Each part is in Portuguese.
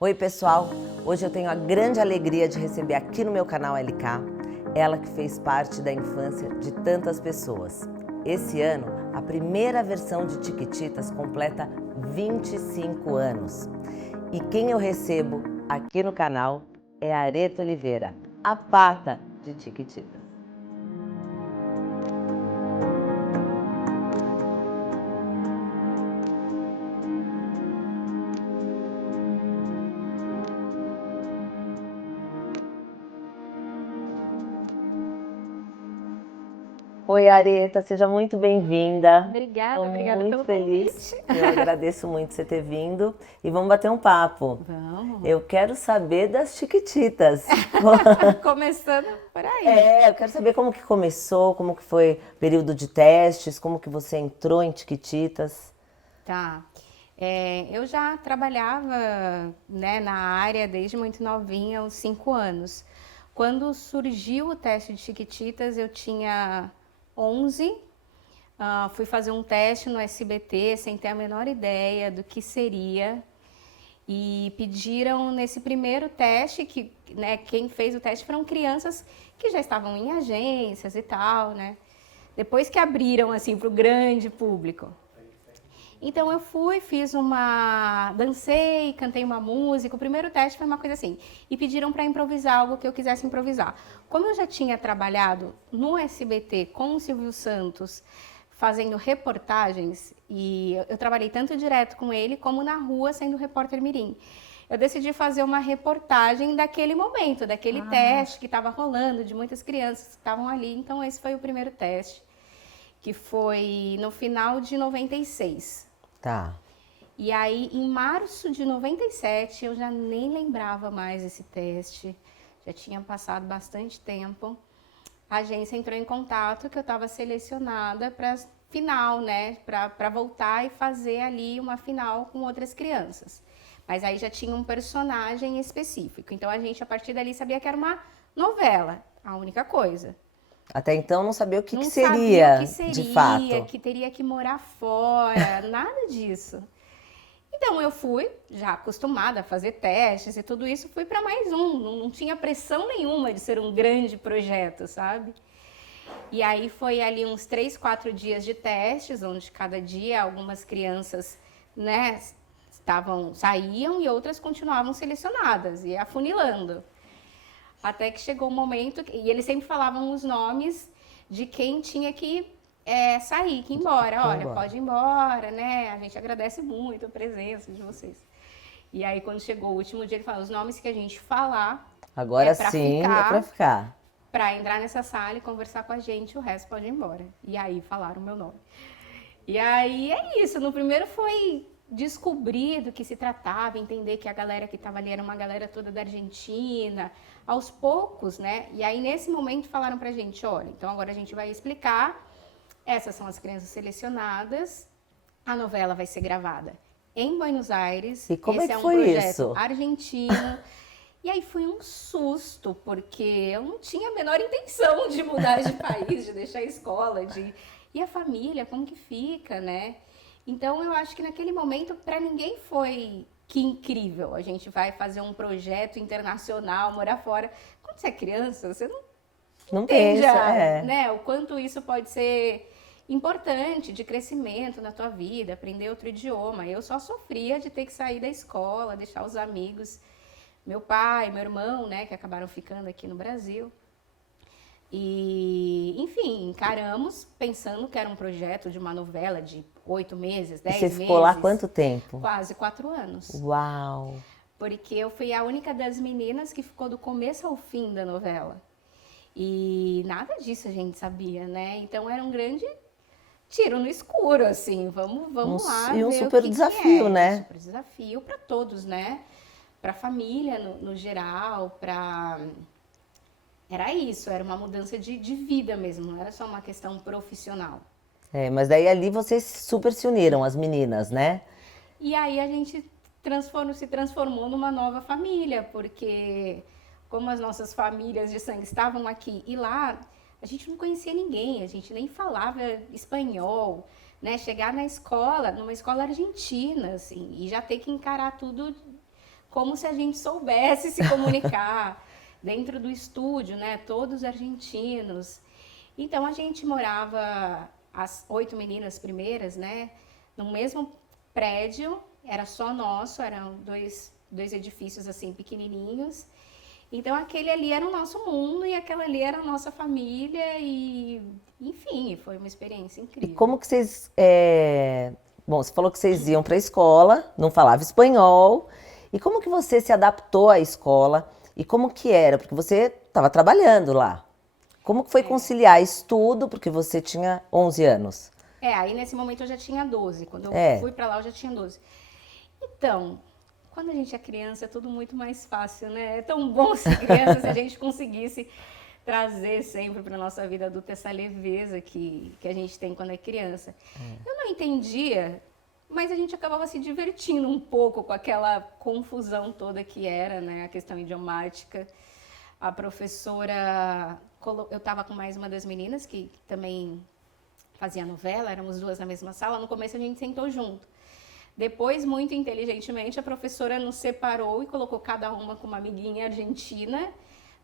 Oi pessoal, hoje eu tenho a grande alegria de receber aqui no meu canal LK, ela que fez parte da infância de tantas pessoas. Esse ano, a primeira versão de Chiquititas completa 25 anos. E quem eu recebo aqui no canal é a Areta Oliveira, a pata de Chiquititas. Oi, Areta, seja muito bem-vinda. Obrigada, Estou obrigada muito pelo feliz. convite. Eu agradeço muito você ter vindo e vamos bater um papo. Vamos. Eu quero saber das Chiquititas. Começando por aí. Eu quero saber como que começou, como que foi o período de testes, como que você entrou em Chiquititas. Tá. Eu já trabalhava, né, na área desde muito novinha, aos 5 anos. Quando surgiu o teste de Chiquititas, eu tinha 11. Fui fazer um teste no SBT sem ter a menor ideia do que seria. E pediram nesse primeiro teste, que, né, quem fez o teste foram crianças que já estavam em agências e tal, né? Depois que abriram assim para o grande público. Então eu fui, dancei, cantei uma música. O primeiro teste foi uma coisa assim. E pediram para improvisar algo que eu quisesse improvisar. Como eu já tinha trabalhado no SBT com o Silvio Santos, fazendo reportagens, e eu trabalhei tanto direto com ele como na rua sendo repórter mirim. Eu decidi fazer uma reportagem daquele momento, daquele teste que estava rolando, de muitas crianças que estavam ali. Então esse foi o primeiro teste, que foi no final de 96. Tá. E aí, em março de 97, eu já nem lembrava mais esse teste, já tinha passado bastante tempo. A agência entrou em contato que eu estava selecionada para final, né? Para voltar e fazer ali uma final com outras crianças. Mas aí já tinha um personagem específico. Então a gente, a partir dali, sabia que era uma novela, a única coisa. Até então não sabia o que Não que sabia o que seria, de seria, fato. que teria que morar fora, nada disso. Então eu fui, já acostumada a fazer testes e tudo isso, fui para mais um. Não tinha pressão nenhuma de ser um grande projeto, sabe? E aí foi ali uns 3, 4 dias de testes, onde cada dia algumas crianças, né, saíam e outras continuavam selecionadas, e afunilando. Até que chegou o momento, e eles sempre falavam os nomes de quem tinha que sair, que ir embora. Olha, pode ir embora, né? A gente agradece muito a presença de vocês. E aí, quando chegou o último dia, ele falou, os nomes que a gente falar Agora pra sim, é pra ficar. para entrar nessa sala e conversar com a gente, o resto pode ir embora. E aí falaram o meu nome. E aí é isso, no primeiro foi descobrir do que se tratava, entender que a galera que estava ali era uma galera toda da Argentina, aos poucos, né? E aí nesse momento falaram pra gente, olha, então agora a gente vai explicar, essas são as crianças selecionadas, a novela vai ser gravada em Buenos Aires, E como esse é que um foi projeto isso? argentino. E aí foi um susto, porque eu não tinha a menor intenção de mudar de país, de deixar a escola, e a família, como que fica, né? Então eu acho que naquele momento para ninguém foi que incrível, a gente vai fazer um projeto internacional, morar fora. Quando você é criança, você não Não entende, pensa, né, o quanto isso pode ser importante de crescimento na tua vida, aprender outro idioma. Eu só sofria de ter que sair da escola, deixar os amigos, meu pai, meu irmão, né, que acabaram ficando aqui no Brasil. E, enfim, encaramos pensando que era um projeto de uma novela de 8 meses, E 10 você meses. ficou lá quanto tempo? Quase 4 anos. Uau! Porque eu fui a única das meninas que ficou do começo ao fim da novela. E nada disso a gente sabia, né? Então era um grande tiro no escuro, assim. Vamos lá E um ver o super que desafio, é. né? Um super desafio para todos, né? Para a família no geral, para... Era isso, era uma mudança de vida mesmo, não era só uma questão profissional. Mas daí ali vocês super se uniram, as meninas, né? E aí a gente se transformou numa nova família, porque como as nossas famílias de sangue estavam aqui e lá, a gente não conhecia ninguém, a gente nem falava espanhol, né? Chegar na escola, numa escola argentina, assim, e já ter que encarar tudo como se a gente soubesse se comunicar dentro do estúdio, né? Todos argentinos. Então a gente morava, as 8 meninas primeiras, né? No mesmo prédio, era só nosso, eram dois edifícios assim pequenininhos. Então aquele ali era o nosso mundo e aquela ali era a nossa família e, enfim, foi uma experiência E incrível. como que vocês... Bom, você falou que vocês iam para a escola, não falava espanhol. E como que você se adaptou à escola? E como que era? Porque você estava trabalhando lá. Como que foi conciliar estudo? Porque você tinha 11 anos. Aí nesse momento eu já tinha 12. Quando eu fui pra lá eu já tinha 12. Então, quando a gente é criança é tudo muito mais fácil, né? É tão bom ser criança se a gente conseguisse trazer sempre para nossa vida adulta essa leveza que a gente tem quando é criança. Eu não entendia, mas a gente acabava se divertindo um pouco com aquela confusão toda que era, né? A questão idiomática. A professora... Eu estava com mais uma das meninas que também fazia novela, éramos duas na mesma sala. No começo a gente sentou junto. Depois, muito inteligentemente, a professora nos separou e colocou cada uma com uma amiguinha argentina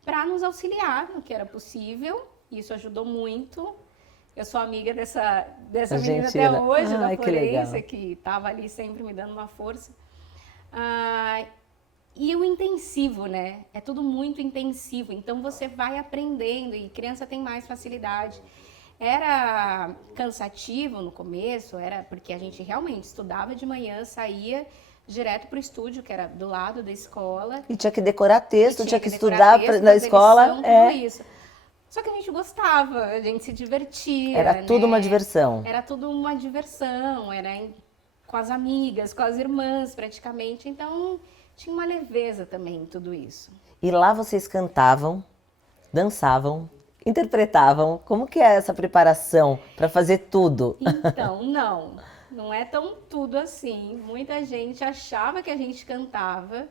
para nos auxiliar no que era possível. Isso ajudou muito. Eu sou amiga dessa menina até hoje, da Florência, que estava ali sempre me dando uma força. E o intensivo, né? É tudo muito intensivo. Então, você vai aprendendo e criança tem mais facilidade. Era cansativo no começo, era porque a gente realmente estudava de manhã, saía direto para o estúdio, que era do lado da escola. E tinha que decorar texto, tinha que estudar na escola. Tudo isso. Só que a gente gostava, a gente se divertia. Era tudo uma diversão. Era tudo uma diversão, com as amigas, com as irmãs praticamente. Então, tinha uma leveza também em tudo isso. E lá vocês cantavam, dançavam, interpretavam. Como que é essa preparação para fazer tudo? Então, não é tão tudo assim. Muita gente achava que a gente cantava,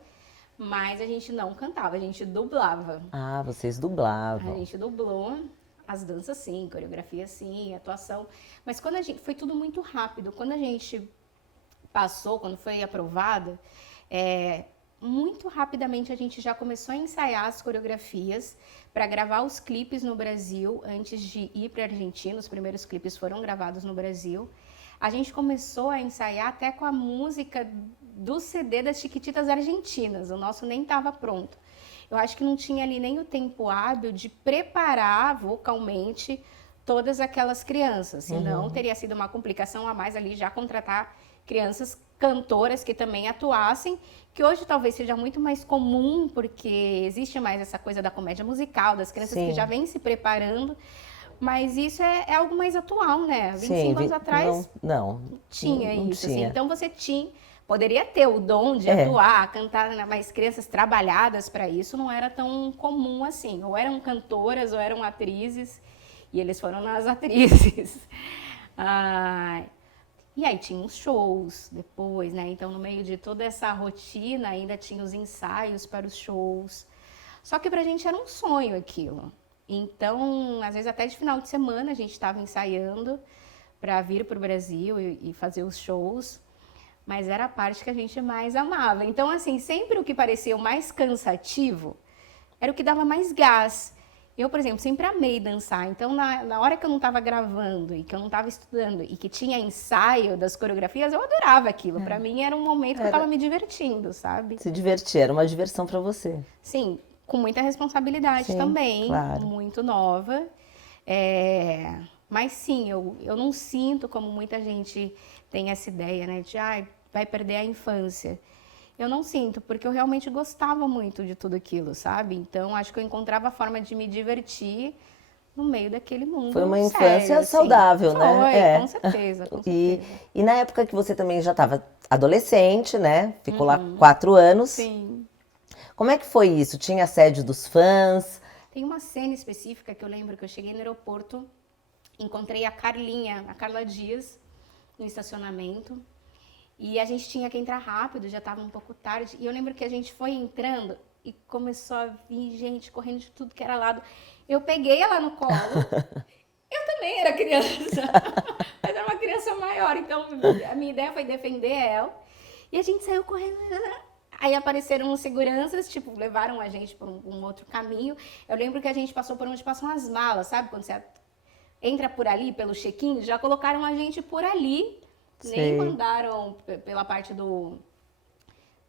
mas a gente não cantava, a gente dublava. Ah, vocês dublavam. A gente dublou as danças sim, coreografia sim, atuação. Mas foi tudo muito rápido. Quando a gente passou, quando foi aprovada, muito rapidamente a gente já começou a ensaiar as coreografias para gravar os clipes no Brasil antes de ir para a Argentina. Os primeiros clipes foram gravados no Brasil. A gente começou a ensaiar até com a música do CD das Chiquititas Argentinas. O nosso nem estava pronto. Eu acho que não tinha ali nem o tempo hábil de preparar vocalmente todas aquelas crianças. Senão teria sido uma complicação a mais ali já contratar crianças cantoras que também atuassem, que hoje talvez seja muito mais comum, porque existe mais essa coisa da comédia musical, das crianças que já vêm se preparando, mas isso é algo mais atual, né? 25 anos atrás não tinha isso. Assim. Então você poderia ter o dom de atuar, cantar, mas crianças trabalhadas para isso não era tão comum assim. Ou eram cantoras ou eram atrizes, e eles foram nas atrizes. E aí tinha os shows depois, né? Então, no meio de toda essa rotina, ainda tinha os ensaios para os shows. Só que pra gente era um sonho aquilo. Então, às vezes até de final de semana a gente estava ensaiando para vir para o Brasil e fazer os shows. Mas era a parte que a gente mais amava. Então, assim, sempre o que parecia o mais cansativo era o que dava mais gás. Eu, por exemplo, sempre amei dançar. Então, na hora que eu não estava gravando e que eu não estava estudando e que tinha ensaio das coreografias, eu adorava aquilo. Para mim, era um momento que eu estava me divertindo, sabe? Se divertir, era uma diversão para você. Sim, com muita responsabilidade também, claro. Muito nova. Mas sim, eu não sinto como muita gente tem essa ideia, né? De, vai perder a infância. Eu não sinto, porque eu realmente gostava muito de tudo aquilo, sabe? Então, acho que eu encontrava a forma de me divertir no meio daquele mundo. Foi uma infância saudável, né? Foi, com certeza, com certeza. E na época que você também já estava adolescente, né? Ficou lá 4 anos. Sim. Como é que foi isso? Tinha assédio dos fãs? Tem uma cena específica que eu lembro que eu cheguei no aeroporto, encontrei a Carla Dias, no estacionamento. E a gente tinha que entrar rápido, já estava um pouco tarde. E eu lembro que a gente foi entrando e começou a vir gente correndo de tudo que era lado. Eu peguei ela no colo. Eu também era criança, mas era uma criança maior. Então, a minha ideia foi defender ela. E a gente saiu correndo. Aí apareceram os seguranças, tipo, levaram a gente para um outro caminho. Eu lembro que a gente passou por onde passam as malas, sabe? Quando você entra por ali, pelo check-in, já colocaram a gente por ali. Nem Sei. mandaram pela parte do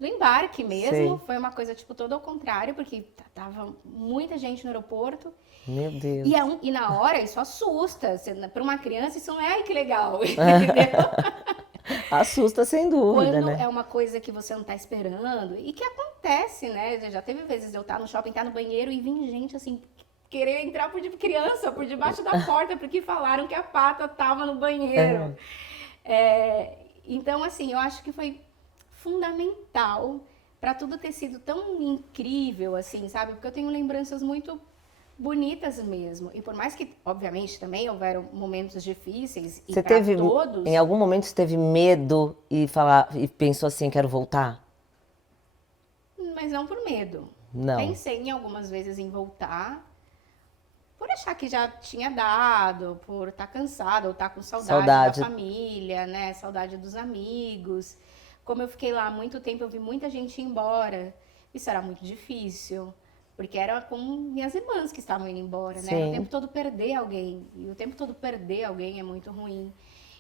embarque mesmo. Sei. Foi uma coisa, tipo, todo ao contrário, porque tava muita gente no aeroporto. Meu Deus. E na hora isso assusta. Para uma criança isso não é, ai, que legal, entendeu? Assusta sem dúvida, Quando né? é uma coisa que você não tá esperando e que acontece, né? Já teve vezes de eu estar no shopping, estar no banheiro e vir gente assim, querer entrar por criança, por debaixo da porta, porque falaram que a pata tava no banheiro. Então, assim, eu acho que foi fundamental para tudo ter sido tão incrível, assim, sabe? Porque eu tenho lembranças muito bonitas mesmo. E por mais que, obviamente, também houveram momentos difíceis e para todos... Em algum momento você teve medo e pensou assim, quero voltar? Mas não por medo. Não. Pensei em algumas vezes em voltar, por achar que já tinha dado, por estar cansada ou estar com saudade da família, né? Saudade dos amigos. Como eu fiquei lá há muito tempo, eu vi muita gente ir embora. Isso era muito difícil. Porque era com minhas irmãs que estavam indo embora, né? Sim. O tempo todo perder alguém. E o tempo todo perder alguém é muito ruim.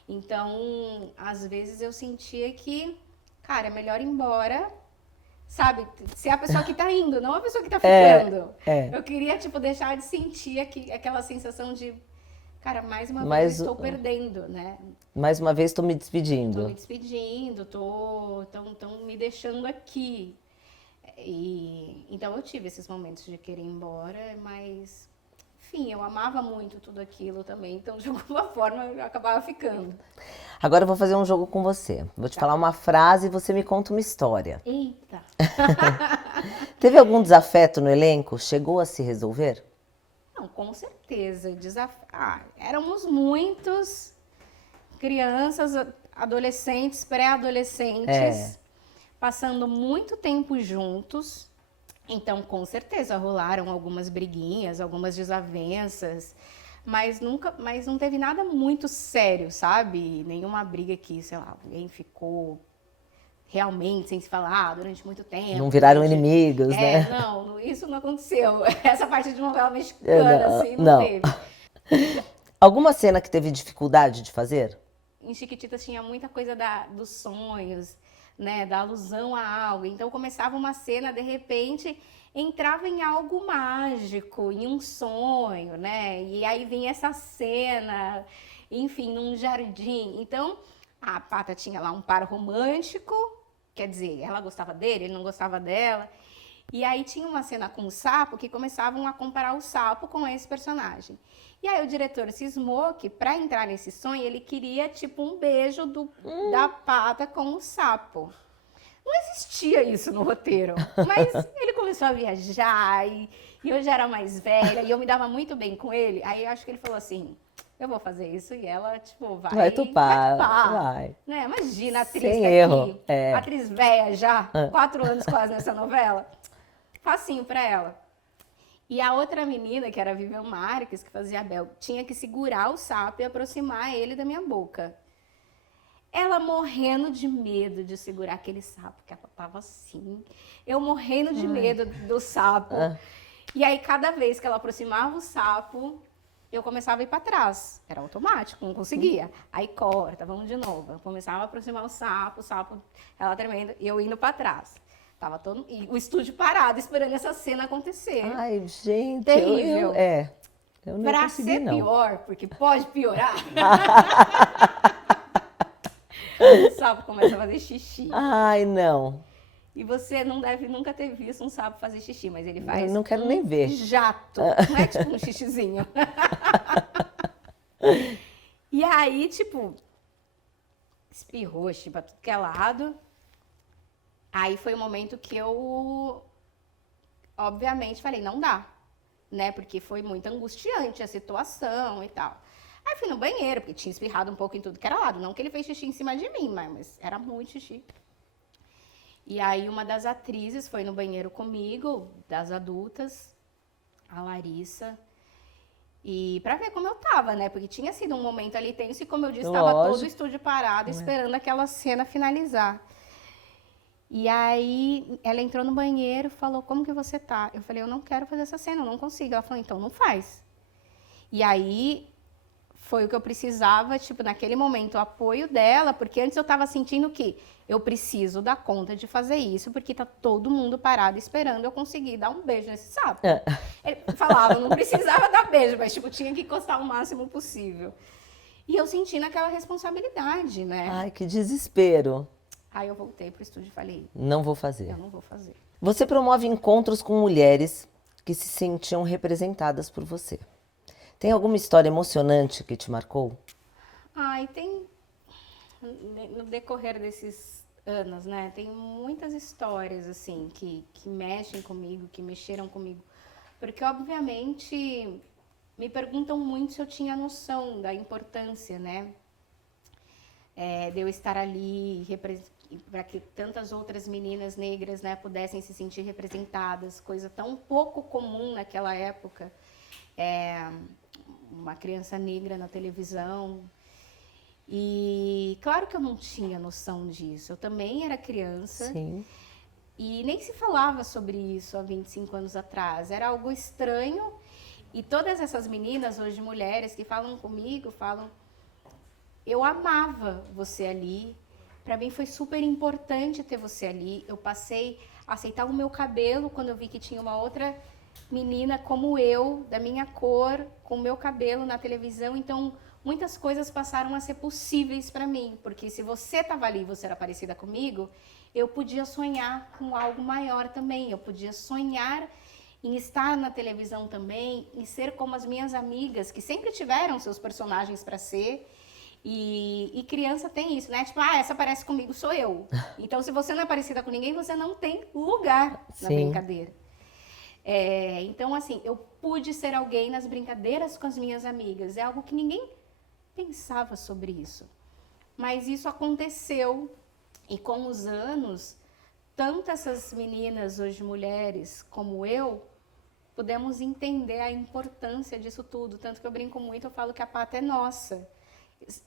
Então, às vezes eu sentia que, cara, é melhor ir embora, sabe? Ser a pessoa que tá indo, não a pessoa que tá ficando. Eu queria, tipo, deixar de sentir aquela sensação de, cara, mais uma vez estou perdendo, né? Mais uma vez estou me despedindo. Tô me despedindo, tão me deixando aqui. Então eu tive esses momentos de querer ir embora, mas enfim, eu amava muito tudo aquilo também, então de alguma forma eu acabava ficando. Agora eu vou fazer um jogo com você. Vou te falar uma frase e você me conta uma história. Eita! Teve algum desafeto no elenco? Chegou a se resolver? Não, com certeza. Éramos muitos, crianças, adolescentes, pré-adolescentes, passando muito tempo juntos. Então, com certeza, rolaram algumas briguinhas, algumas desavenças, mas não teve nada muito sério, sabe? Nenhuma briga que, sei lá, alguém ficou realmente sem se falar durante muito tempo. Não viraram inimigos, né? Não, isso não aconteceu. Essa parte de novela mexicana, assim, não teve. Alguma cena que teve dificuldade de fazer? Em Chiquititas tinha muita coisa dos sonhos, né, da alusão a algo. Então começava uma cena, de repente entrava em algo mágico, em um sonho, né? E aí vinha essa cena, enfim, num jardim. Então a Pata tinha lá um par romântico, quer dizer, ela gostava dele, ele não gostava dela. E aí tinha uma cena com o sapo que começavam a comparar o sapo com esse personagem. E aí o diretor cismou que para entrar nesse sonho ele queria tipo um beijo da Pata com o sapo. Não existia isso no roteiro, mas ele começou a viajar e eu já era mais velha e eu me dava muito bem com ele. Aí eu acho que ele falou assim, eu vou fazer isso e ela, tipo, vai topar. Vai. Né? Imagina a atriz Sem tá erro. aqui, atriz velha já, 4 anos quase nessa novela. Facinho pra ela. E a outra menina, que era a Vivian Marques, que fazia a Bel, tinha que segurar o sapo e aproximar ele da minha boca. Ela morrendo de medo de segurar aquele sapo, que ela tava assim. Eu morrendo de medo do sapo. E aí, cada vez que ela aproximava o sapo, eu começava a ir para trás. Era automático, não conseguia. Aí corta, vamos de novo. Eu começava a aproximar o sapo, ela tremendo, e eu indo para trás. Tava e o estúdio parado, esperando essa cena acontecer. Ai, gente. Terrível. Eu não pra consegui, ser não. pior, porque pode piorar. O sapo começa a fazer xixi. Ai, não. E você não deve nunca ter visto um sapo fazer xixi, mas ele faz Eu não quero nem ver. jato. Não é tipo um xixizinho. E aí, tipo, espirrou, pra tudo que é lado. Aí foi o momento que eu, obviamente, falei, não dá, né? Porque foi muito angustiante a situação e tal. Aí fui no banheiro, porque tinha espirrado um pouco em tudo que era lado. Não que ele fez xixi em cima de mim, mas era muito xixi. E aí uma das atrizes foi no banheiro comigo, das adultas, a Larissa, e pra ver como eu tava, né? Porque tinha sido um momento ali tenso e, como eu disse, estava todo o estúdio parado esperando aquela cena finalizar. E aí ela entrou no banheiro e falou, como que você tá? Eu falei, eu não quero fazer essa cena, eu não consigo. Ela falou, então não faz. E aí foi o que eu precisava, tipo, naquele momento, o apoio dela, porque antes eu tava sentindo que eu preciso dar conta de fazer isso, porque tá todo mundo parado esperando eu conseguir dar um beijo nesse sapo. Ele falava, não precisava dar beijo, mas tipo, tinha que encostar o máximo possível. E eu sentindo aquela responsabilidade, né? Ai, que desespero. Aí eu voltei pro estúdio e falei, Não vou fazer. eu não vou fazer. Você promove encontros com mulheres que se sentiam representadas por você. Tem alguma história emocionante que te marcou? Ai, tem, no decorrer desses anos, né, tem muitas histórias, assim, que mexem comigo, que mexeram comigo. Porque, obviamente, me perguntam muito se eu tinha noção da importância, né, de eu estar ali para que tantas outras meninas negras, né, pudessem se sentir representadas, coisa tão pouco comum naquela época, uma criança negra na televisão. E claro que eu não tinha noção disso, eu também era criança. Sim. E nem se falava sobre isso há 25 anos atrás, era algo estranho. E todas essas meninas, hoje mulheres, que falam comigo, falam, eu amava você ali, para mim foi super importante ter você ali. Eu passei a aceitar o meu cabelo quando eu vi que tinha uma outra menina como eu, da minha cor, com o meu cabelo na televisão. Então, muitas coisas passaram a ser possíveis para mim, porque se você estava ali e você era parecida comigo, eu podia sonhar com algo maior também. Eu podia sonhar em estar na televisão também, em ser como as minhas amigas, que sempre tiveram seus personagens para ser. E criança tem isso, né? Tipo, essa parece comigo, sou eu. Então, se você não é parecida com ninguém, você não tem lugar na brincadeira. Então, assim, eu pude ser alguém nas brincadeiras com as minhas amigas. É algo que ninguém pensava sobre isso. Mas isso aconteceu. E com os anos, tanto essas meninas, hoje mulheres, como eu, pudemos entender a importância disso tudo. Tanto que eu brinco muito, eu falo que a pata é nossa.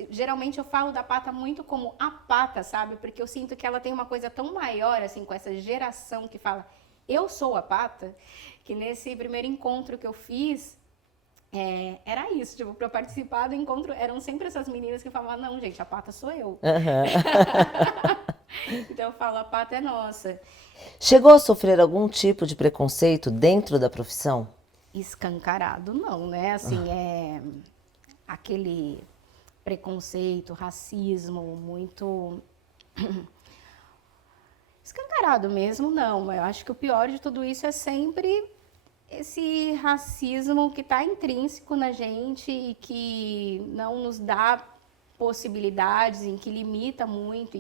Geralmente eu falo da pata muito como a pata, sabe? Porque eu sinto que ela tem uma coisa tão maior, assim, com essa geração que fala, eu sou a pata, que nesse primeiro encontro que eu fiz, era isso, tipo, para participar do encontro, eram sempre essas meninas que falavam, não, gente, a pata sou eu. Então eu falo, a pata é nossa. Chegou a sofrer algum tipo de preconceito dentro da profissão? Escancarado, não, né? Assim, aquele preconceito, racismo, muito escancarado mesmo, não. Eu acho que o pior de tudo isso é sempre esse racismo que está intrínseco na gente e que não nos dá possibilidades, em que limita muito,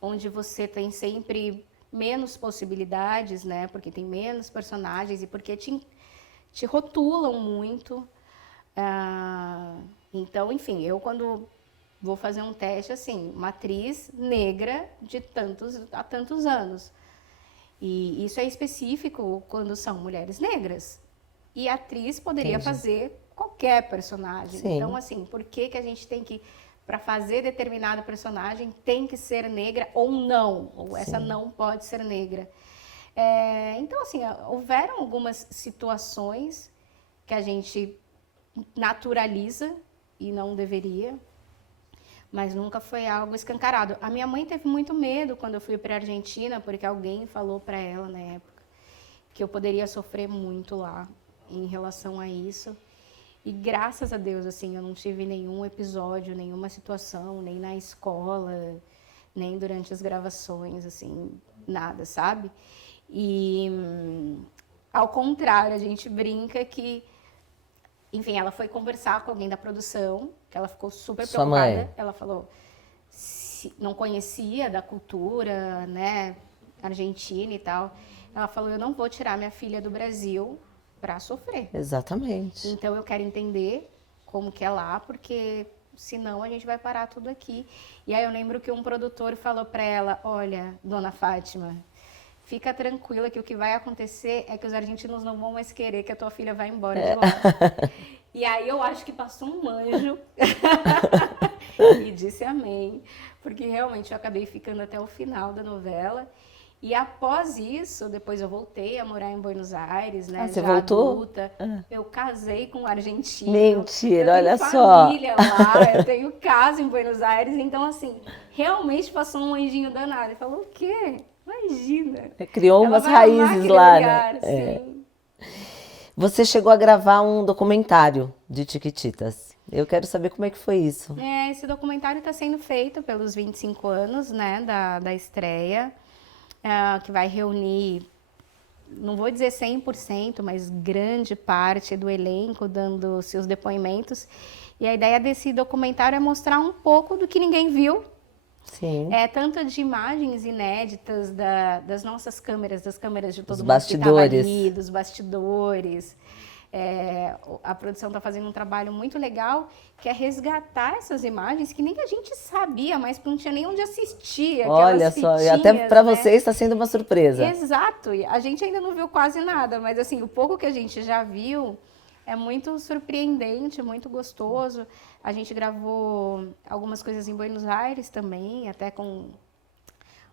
onde você tem sempre menos possibilidades, né? Porque tem menos personagens e porque te rotulam muito. Então, enfim, eu quando vou fazer um teste, assim, uma atriz negra há tantos anos. E isso é específico quando são mulheres negras. E a atriz poderia fazer qualquer personagem. Sim. Então, assim, por que a gente tem que, para fazer determinado personagem, tem que ser negra ou não? Ou essa não pode ser negra. Então, assim, houveram algumas situações que a gente naturaliza e não deveria, mas nunca foi algo escancarado. A minha mãe teve muito medo quando eu fui para a Argentina, porque alguém falou para ela na época que eu poderia sofrer muito lá em relação a isso. E graças a Deus, assim, eu não tive nenhum episódio, nenhuma situação, nem na escola, nem durante as gravações, assim, nada, sabe? E ao contrário, a gente brinca que, enfim, ela foi conversar com alguém da produção, que ela ficou super Sua preocupada. mãe? Ela falou, não conhecia da cultura, né, argentina e tal. Ela falou, eu não vou tirar minha filha do Brasil para sofrer. Exatamente. Então eu quero entender como que é lá, porque senão a gente vai parar tudo aqui. E aí eu lembro que um produtor falou para ela, olha, dona Fátima, fica tranquila que o que vai acontecer é que os argentinos não vão mais querer que a tua filha vá embora de lá. E aí eu acho que passou um anjo e disse amém, porque realmente eu acabei ficando até o final da novela. E após isso, depois eu voltei a morar em Buenos Aires, né? Você já voltou? adulta. Eu casei com um argentino. Mentira, eu olha tenho só. família lá, eu tenho casa em Buenos Aires. Então, assim, realmente passou um anjinho danado. Ele falou, o quê? Imagina. Criou Ela umas vai amar raízes aquele lá, lugar, né? sim. Você chegou a gravar um documentário de Chiquititas. Eu quero saber como é que foi isso. Esse documentário está sendo feito pelos 25 anos, né, da estreia, que vai reunir, não vou dizer 100%, mas grande parte do elenco dando seus depoimentos. E a ideia desse documentário é mostrar um pouco do que ninguém viu, Sim. tanto de imagens inéditas das nossas câmeras, das câmeras de todo Os mundo que estava bastidores. ali, dos bastidores. A produção está fazendo um trabalho muito legal, que é resgatar essas imagens que nem a gente sabia, mas não tinha nem onde assistir. Olha só, e até para vocês está sendo uma surpresa. Exato, e a gente ainda não viu quase nada, mas assim, o pouco que a gente já viu é muito surpreendente, muito gostoso. A gente gravou algumas coisas em Buenos Aires também, até com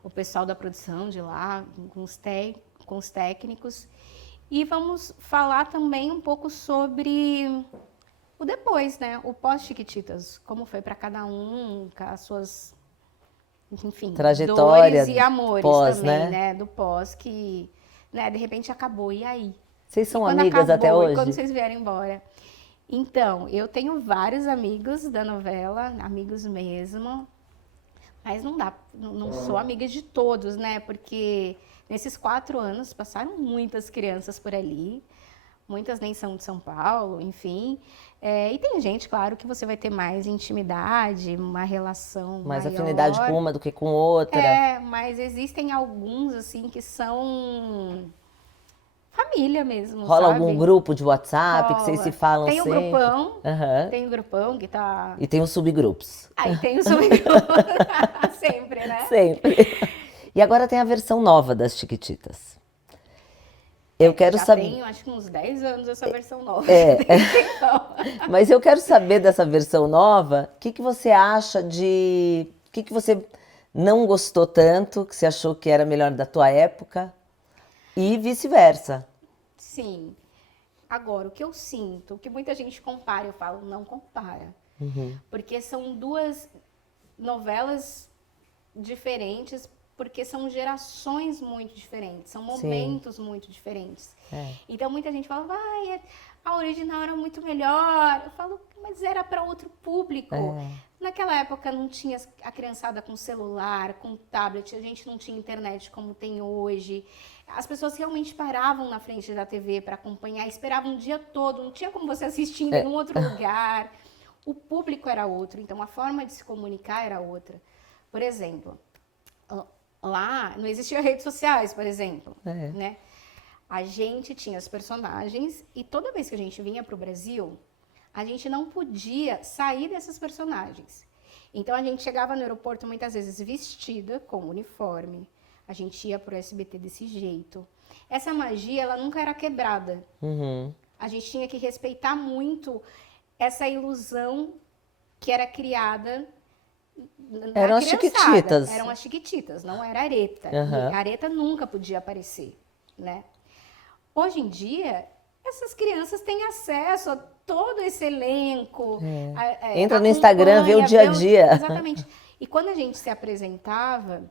o pessoal da produção de lá, com os técnicos. E vamos falar também um pouco sobre o depois, né? O pós-Chiquititas, como foi para cada um, com as suas, enfim, trajetória dores e amores pós, também, né? Do pós que, né, de repente acabou, e aí? Vocês são Quando amigas acabou, até hoje? E quando vocês vierem embora? Então, eu tenho vários amigos da novela, amigos mesmo, mas não sou amiga de todos, né? Porque nesses 4 anos passaram muitas crianças por ali, muitas nem são de São Paulo, enfim. E tem gente, claro, que você vai ter mais intimidade, uma relação Mais maior. afinidade com uma do que com outra. Mas existem alguns, assim, que são família mesmo, Rola sabe? algum grupo de WhatsApp que vocês Rola. se falam Tem o sempre? grupão, Aham. tem o grupão que tá... E tem os subgrupos. Aí tem o subgrupo, sempre, né? Sempre. E agora tem a versão nova das Chiquititas. Eu quero Já saber. tenho, acho que uns 10 anos essa versão nova. Então, Mas eu quero saber dessa versão nova, o que que você acha de. O que que você não gostou tanto, que você achou que era melhor da tua época, e vice-versa. sim. Agora, o que eu sinto, o que muita gente compara, eu falo, não compara. Porque são duas novelas diferentes, porque são gerações muito diferentes, são momentos muito diferentes. Então, muita gente fala, a original era muito melhor. Eu falo, mas era para outro público. Naquela época não tinha a criançada com celular, com tablet, a gente não tinha internet como tem hoje. As pessoas realmente paravam na frente da TV para acompanhar, esperavam o dia todo, não tinha como você assistir em nenhum outro lugar. O público era outro, então a forma de se comunicar era outra. Por exemplo, lá não existiam redes sociais, por exemplo, né? A gente tinha os personagens e toda vez que a gente vinha para o Brasil, a gente não podia sair dessas personagens. Então a gente chegava no aeroporto muitas vezes vestida com uniforme, a gente ia para o SBT desse jeito. Essa magia, ela nunca era quebrada. A gente tinha que respeitar muito essa ilusão que era criada na Eram as criançada. Chiquititas. Eram as Chiquititas, não era areta. E a areta nunca podia aparecer, né? Hoje em dia, essas crianças têm acesso a todo esse elenco. Entra no Instagram, vê o dia a dia. Exatamente. E quando a gente se apresentava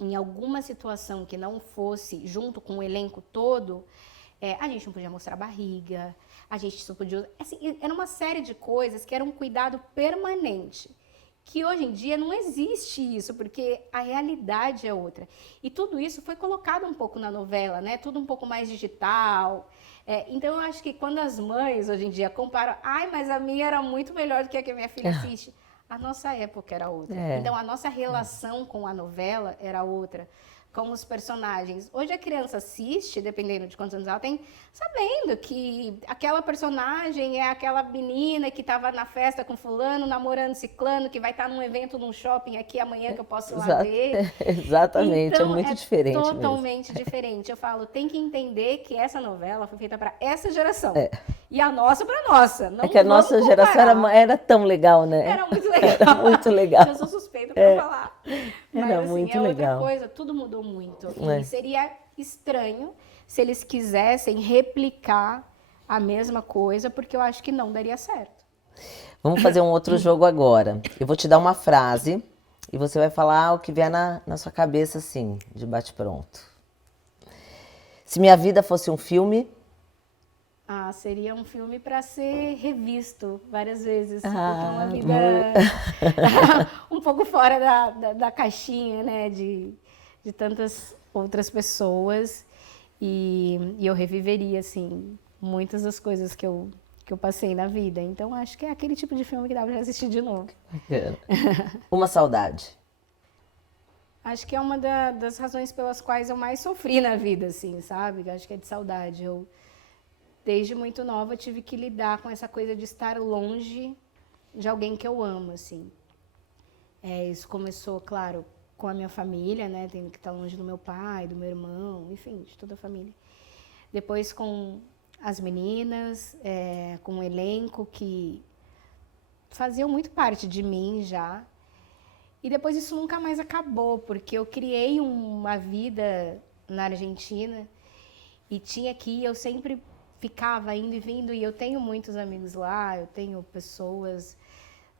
em alguma situação que não fosse junto com o elenco todo, a gente não podia mostrar barriga, a gente só podia... Assim, era uma série de coisas que era um cuidado permanente. Que hoje em dia não existe isso, porque a realidade é outra. E tudo isso foi colocado um pouco na novela, né? Tudo um pouco mais digital. Então, eu acho que quando as mães hoje em dia comparam, mas a minha era muito melhor do que a minha filha assiste. A nossa época era outra. Então, a nossa relação com a novela era outra. com os personagens. Hoje a criança assiste, dependendo de quantos anos ela tem, sabendo que aquela personagem é aquela menina que estava na festa com fulano, namorando ciclano, que vai estar num evento, num shopping aqui amanhã que eu posso ir lá ver. Exatamente, Então, é muito diferente totalmente diferente. Eu falo, tem que entender que essa novela foi feita para essa geração. É. E a nossa para nossa. Não É que a vamos nossa comparar. geração era tão legal, né? Era muito legal. Era muito legal. Eu sou suspeita para falar. Mas, Era assim, muito é legal. outra coisa, tudo mudou muito. É. E seria estranho se eles quisessem replicar a mesma coisa, porque eu acho que não daria certo. Vamos fazer um outro jogo agora. Eu vou te dar uma frase e você vai falar o que vier na sua cabeça, assim, de bate-pronto. Se minha vida fosse um filme... Ah, seria um filme para ser revisto várias vezes, porque é uma Ah, vida um pouco fora da caixinha, né, de tantas outras pessoas, e eu reviveria, assim, muitas das coisas que eu passei na vida. Então, acho que é aquele tipo de filme que dá para assistir de novo. Uma saudade. Acho que é uma das razões pelas quais eu mais sofri na vida, assim, sabe? Acho que é de saudade. Eu, desde muito nova, tive que lidar com essa coisa de estar longe de alguém que eu amo, assim. Isso começou, claro, com a minha família, né? Tendo que estar longe do meu pai, do meu irmão, enfim, de toda a família. Depois com as meninas, com um elenco que faziam muito parte de mim já. E depois isso nunca mais acabou, porque eu criei uma vida na Argentina e tinha que ir, eu sempre ficava indo e vindo, e eu tenho muitos amigos lá, eu tenho pessoas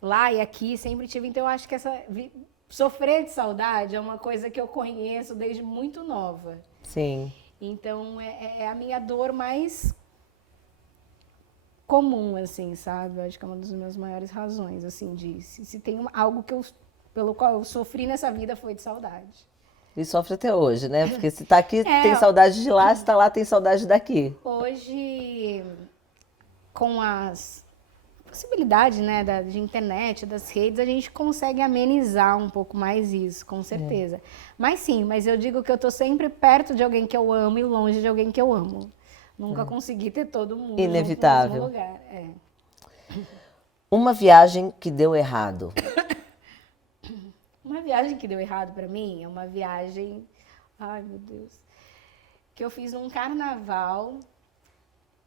lá e aqui, sempre tive. Então eu acho que sofrer de saudade é uma coisa que eu conheço desde muito nova. Sim. Então é a minha dor mais comum, assim, sabe? Eu acho que é uma das minhas maiores razões, assim, se tem algo pelo qual eu sofri nessa vida foi de saudade. E sofre até hoje, né? Porque se tá aqui, tem saudade de lá, se tá lá, tem saudade daqui. Hoje, com as possibilidades, né, de internet, das redes, a gente consegue amenizar um pouco mais isso, com certeza. Mas sim, mas eu digo que eu tô sempre perto de alguém que eu amo e longe de alguém que eu amo. Nunca consegui ter todo mundo Inevitável. no mesmo lugar. Uma viagem que deu errado. Uma viagem que deu errado para mim é uma viagem, ai meu Deus, que eu fiz num carnaval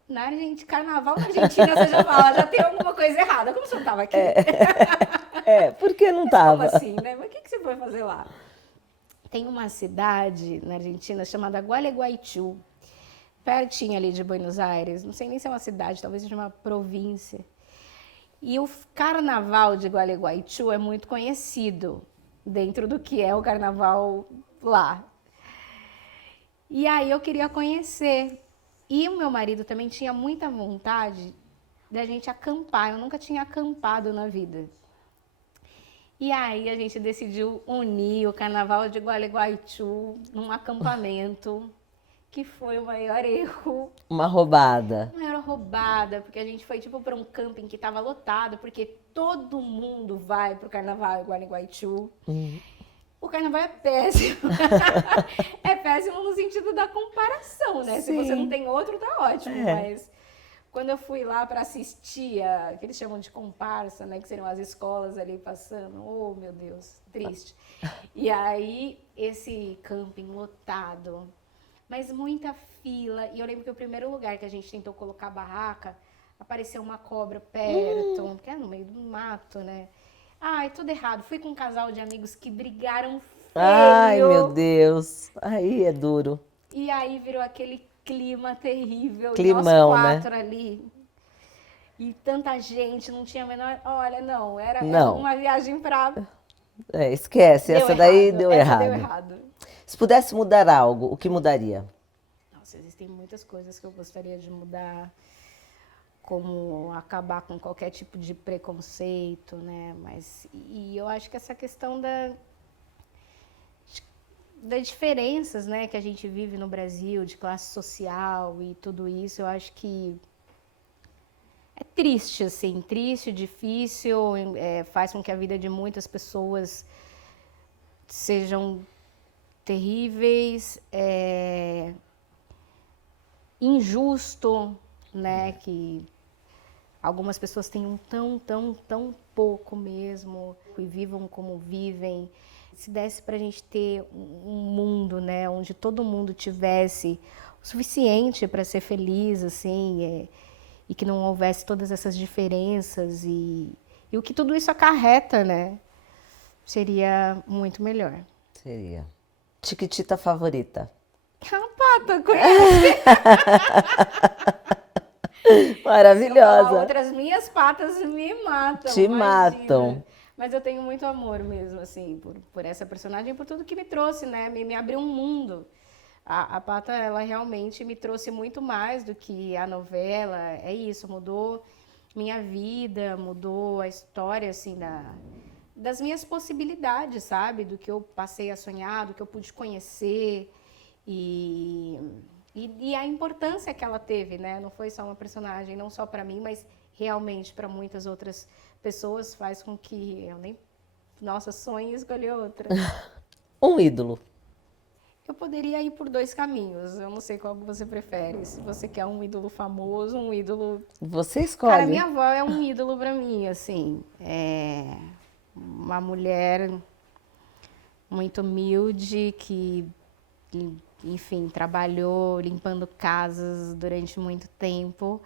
na Argentina. Carnaval na Argentina, você já fala, já tem alguma coisa errada. Como você não estava aqui? Por que não Mas tava? como assim, né? Mas o que você foi fazer lá? Tem uma cidade na Argentina chamada Gualeguaychú, pertinho ali de Buenos Aires. Não sei nem se é uma cidade, talvez seja uma província. E o carnaval de Gualeguaychú é muito conhecido dentro do que é o carnaval lá. E aí eu queria conhecer. E o meu marido também tinha muita vontade da gente acampar. Eu nunca tinha acampado na vida. E aí a gente decidiu unir o carnaval de Gualeguaychú num acampamento, que foi o maior erro. Uma roubada. Não era roubada, porque a gente foi tipo para um camping que estava lotado, porque todo mundo vai pro carnaval em Gualeguaychú. O carnaval é péssimo. É péssimo no sentido da comparação, né? Sim. Se você não tem outro, tá ótimo. Mas quando eu fui lá para assistir que eles chamam de comparsa, né? Que seriam as escolas ali passando. Oh, meu Deus, triste. E aí, esse camping lotado, mas muita fila. E eu lembro que o primeiro lugar que a gente tentou colocar a barraca, apareceu uma cobra perto, porque é no meio do mato, né? Ai, tudo errado. Fui com um casal de amigos que brigaram feio. Ai, meu Deus. Aí é duro. E aí virou aquele clima terrível. Climão, nós 4 né? ali. E tanta gente, não tinha a menor... Olha, não, era uma viagem pra... Esquece, essa daí deu errado. Deu errado. Se pudesse mudar algo, o que mudaria? Nossa, existem muitas coisas que eu gostaria de mudar, como acabar com qualquer tipo de preconceito, né? E eu acho que essa questão das diferenças, né, que a gente vive no Brasil, de classe social e tudo isso, eu acho que é triste, assim, triste, difícil, faz com que a vida de muitas pessoas sejam terríveis, injusto, né? Que algumas pessoas tenham tão pouco mesmo e vivam como vivem. Se desse para a gente ter um mundo, né, onde todo mundo tivesse o suficiente para ser feliz, assim, e que não houvesse todas essas diferenças e o que tudo isso acarreta, né, seria muito melhor. Seria. Chiquitita favorita? A Pata, conhece? Maravilhosa. Outras minhas patas me matam. Te matam. Mas eu tenho muito amor mesmo, assim, por essa personagem, por tudo que me trouxe, né? Me abriu um mundo. A Pata, ela realmente me trouxe muito mais do que a novela. É isso, mudou minha vida, mudou a história, assim, das minhas possibilidades, sabe? Do que eu passei a sonhar, do que eu pude conhecer. E a importância que ela teve, né? Não foi só uma personagem, não só para mim, mas realmente para muitas outras pessoas, faz com que eu nem... Nossa, sonhe escolher outra. Um ídolo. Eu poderia ir por 2 caminhos, eu não sei qual que você prefere. Se você quer um ídolo famoso, um ídolo... Você escolhe. Cara, minha avó é um ídolo para mim, assim. É uma mulher muito humilde que... enfim, trabalhou limpando casas durante muito tempo.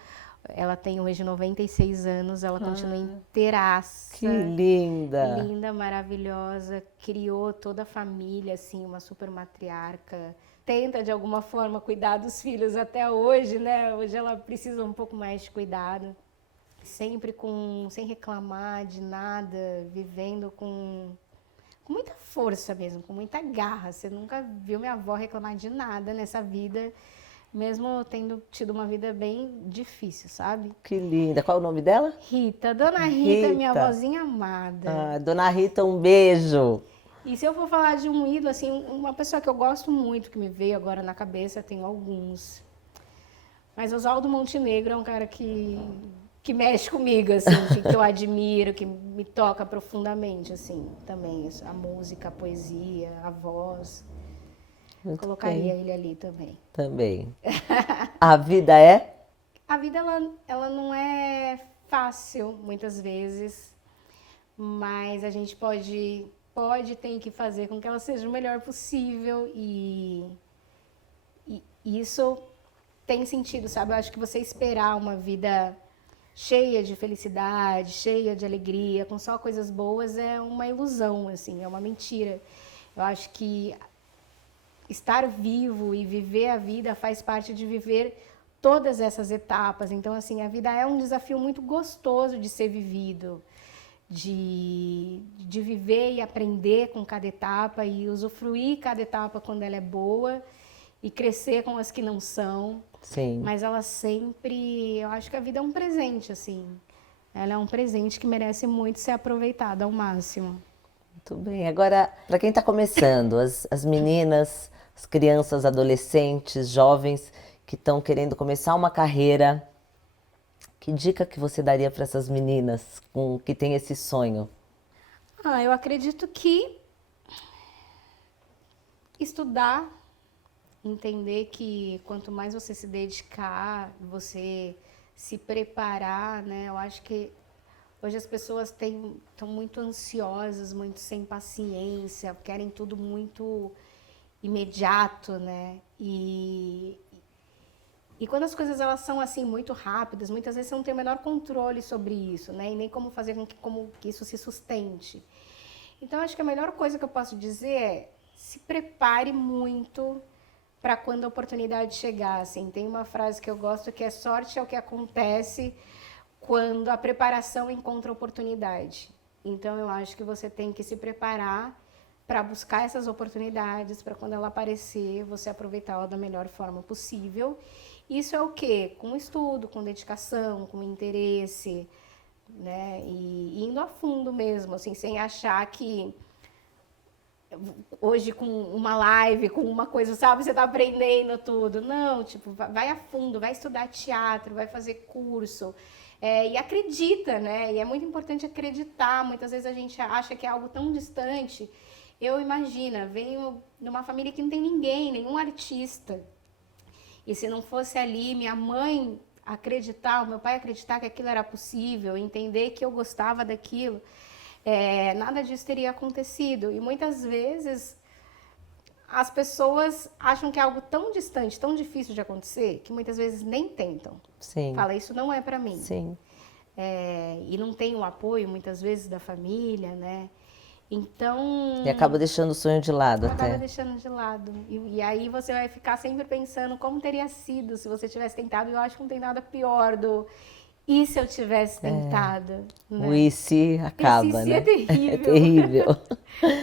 Ela tem hoje 96 anos, ela continua inteiraça. Que linda! Linda, maravilhosa. Criou toda a família, assim, uma super matriarca. Tenta, de alguma forma, cuidar dos filhos até hoje, né? Hoje ela precisa um pouco mais de cuidado. Sempre sem reclamar de nada, vivendo com muita força mesmo, com muita garra. Você nunca viu minha avó reclamar de nada nessa vida, mesmo tendo tido uma vida bem difícil, sabe? Que linda. Qual é o nome dela? Rita. Dona Rita, minha avózinha amada. Dona Rita, um beijo. E se eu for falar de um ídolo, assim, uma pessoa que eu gosto muito, que me veio agora na cabeça, tenho alguns. Mas Oswaldo Montenegro é um cara que mexe comigo, assim, que eu admiro, que me toca profundamente, assim, também. A música, a poesia, a voz. Muito Colocaria bem. ele ali também. Também. A vida é? A vida, ela não é fácil, muitas vezes, mas a gente tem que fazer com que ela seja o melhor possível e isso tem sentido, sabe? Eu acho que você esperar uma vida cheia de felicidade, cheia de alegria, com só coisas boas, é uma ilusão, assim, é uma mentira. Eu acho que estar vivo e viver a vida faz parte de viver todas essas etapas. Então, assim, a vida é um desafio muito gostoso de ser vivido, de viver e aprender com cada etapa e usufruir cada etapa quando ela é boa e crescer com as que não são. Sim. Mas ela sempre... Eu acho que a vida é um presente, assim. Ela é um presente que merece muito ser aproveitado ao máximo. Muito bem. Agora, para quem está começando, as meninas, as crianças, adolescentes, jovens que estão querendo começar uma carreira, que dica que você daria para essas meninas que têm esse sonho? Eu acredito que estudar, entender que quanto mais você se dedicar, você se preparar, né? Eu acho que hoje as pessoas estão muito ansiosas, muito sem paciência, querem tudo muito imediato, né? E quando as coisas elas são assim muito rápidas, muitas vezes você não tem o menor controle sobre isso, né? E nem como fazer com que isso se sustente. Então acho que a melhor coisa que eu posso dizer é se prepare muito para quando a oportunidade chegar. Assim, tem uma frase que eu gosto que é: sorte é o que acontece quando a preparação encontra oportunidade. Então eu acho que você tem que se preparar para buscar essas oportunidades, para quando ela aparecer, você aproveitá-la da melhor forma possível. Isso é o quê? Com estudo, com dedicação, com interesse, né? E indo a fundo mesmo, assim, sem achar que hoje com uma live, com uma coisa, sabe, você está aprendendo tudo. Não, tipo, vai a fundo, vai estudar teatro, vai fazer curso. E acredita, né? E é muito importante acreditar. Muitas vezes a gente acha que é algo tão distante Eu venho de uma família que não tem ninguém, nenhum artista. E se não fosse ali minha mãe acreditar, o meu pai acreditar que aquilo era possível, entender que eu gostava daquilo, nada disso teria acontecido. E muitas vezes as pessoas acham que é algo tão distante, tão difícil de acontecer, que muitas vezes nem tentam. Sim. Fala, isso não é para mim. Sim. E não tem o apoio, muitas vezes, da família, né? Então... E acaba deixando o sonho de lado até. Acaba deixando de lado. E aí você vai ficar sempre pensando como teria sido se você tivesse tentado. E eu acho que não tem nada pior e se eu tivesse tentado? Né? O e se acaba, Esse né? é terrível. É terrível.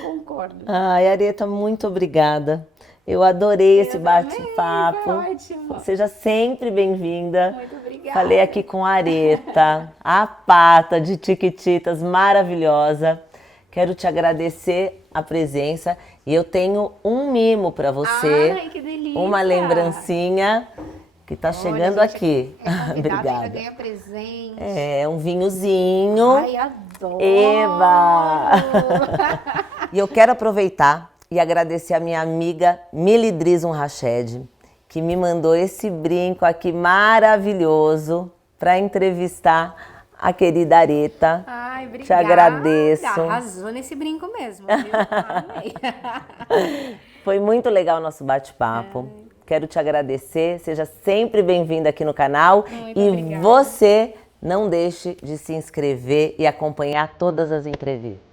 Concordo. Ai, Areta, muito obrigada. Eu adorei esse bate-papo. Foi ótimo. Seja sempre bem-vinda. Muito obrigada. Falei aqui com a Areta, a pata de Tiquititas maravilhosa. Quero te agradecer a presença e eu tenho um mimo para você. Ai, que delícia. Uma lembrancinha que tá chegando aqui. Obrigada. Ganha presente. Um vinhozinho. Ai, adoro. Eba! E eu quero aproveitar e agradecer a minha amiga Milidrizum Rached, que me mandou esse brinco aqui maravilhoso para entrevistar a querida Areta. Ai, obrigada. Te agradeço. Arrasou nesse brinco mesmo, viu? Amei. Foi muito legal o nosso bate-papo. Quero te agradecer. Seja sempre bem-vinda aqui no canal. Muito e obrigada. Você não deixe de se inscrever e acompanhar todas as entrevistas.